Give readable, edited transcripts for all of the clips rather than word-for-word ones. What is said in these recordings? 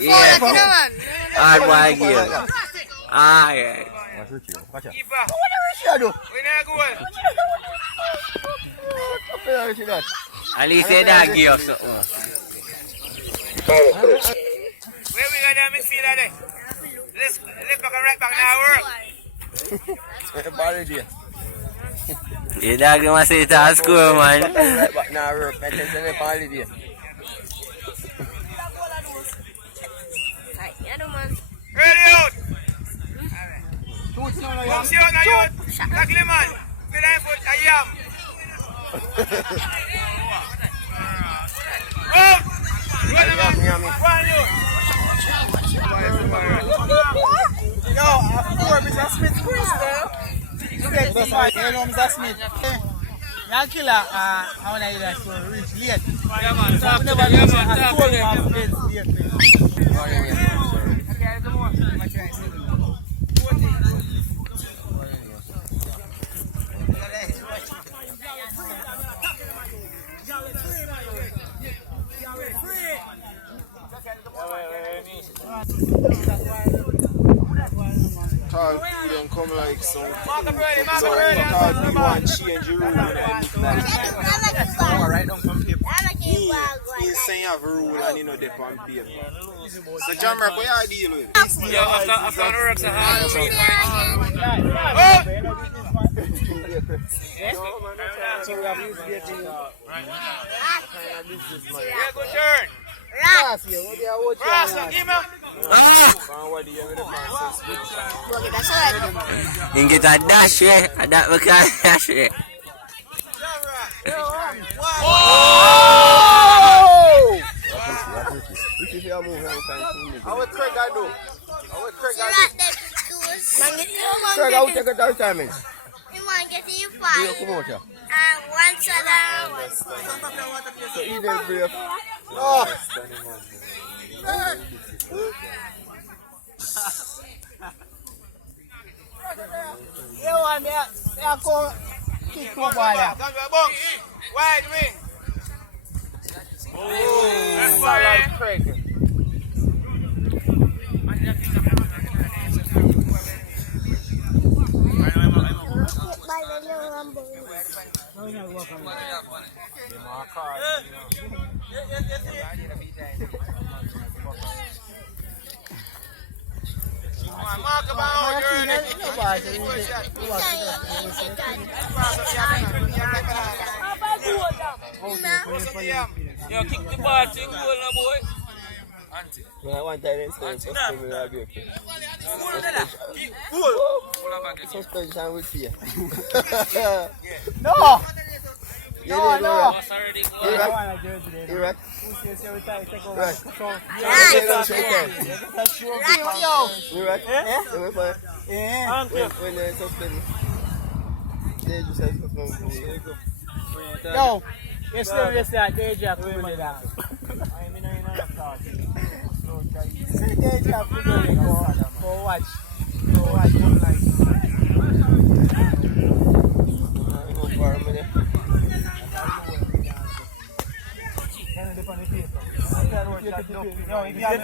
Yeah. naman. Hard boy game. Alright. At least they don't give us something. Where we got them midfielder there? Let's back and right back now work. You dog must say it's a school, man. Right back now work. I tell you holiday. Ready out! Come see on now, youth. Tackle man. Fill line foot, a yam. Out! One you. Yo, before Mr. Smith Chris there. You know Mr. Smith. Young killer, I want to hear so reach late. Yeah man, So I never know I told him I'm Tall them come like some tall people want change the rule right down from paper. He's saying have a rule and you know they on paper. So John Mark, what you deal with? Yeah, after the works are hard. So we have used it in Yeah, good turn. last year. What do you watch? Rasta, give me. You get a dash, eh? A that we can dash, eh? How Craig I do? Craig, how take a time timing? Come out here. So he did brave. Oh. You want me to go kick for ball? Wide wing. That's why Craig. Mark about yo, kick the ball, take goal now, boy. Yeah, one time suspension will be okay. Suspension will see. No! No, no! You right? Right. You right? Yeah. When they suspend, they just say suspend. Yo, you still just say they just put it down. Say they just put it down. Go watch. Go watch. Go for a minute. No, if you have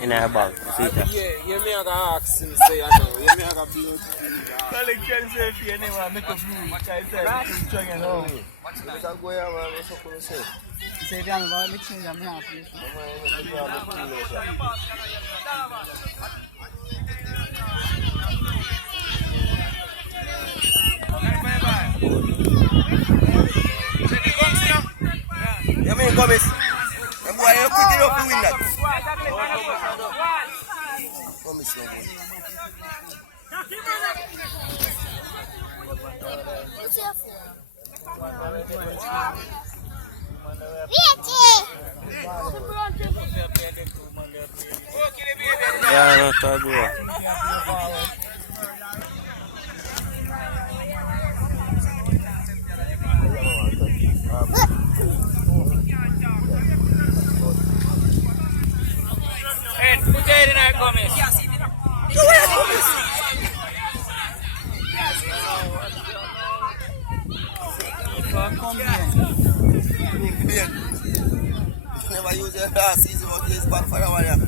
In our bag. You may have asked him say I know. You may have been collection safety anyway, make a view. I said, trying to know. Let's go here, man. What's up with say? Say, I'm going to change them now, please. You mean Gomez? And boy, you quick enough to win that. Gomez, Yeah, no, third row. Hey, put it in our comments. Never use your last season, but use back for a while.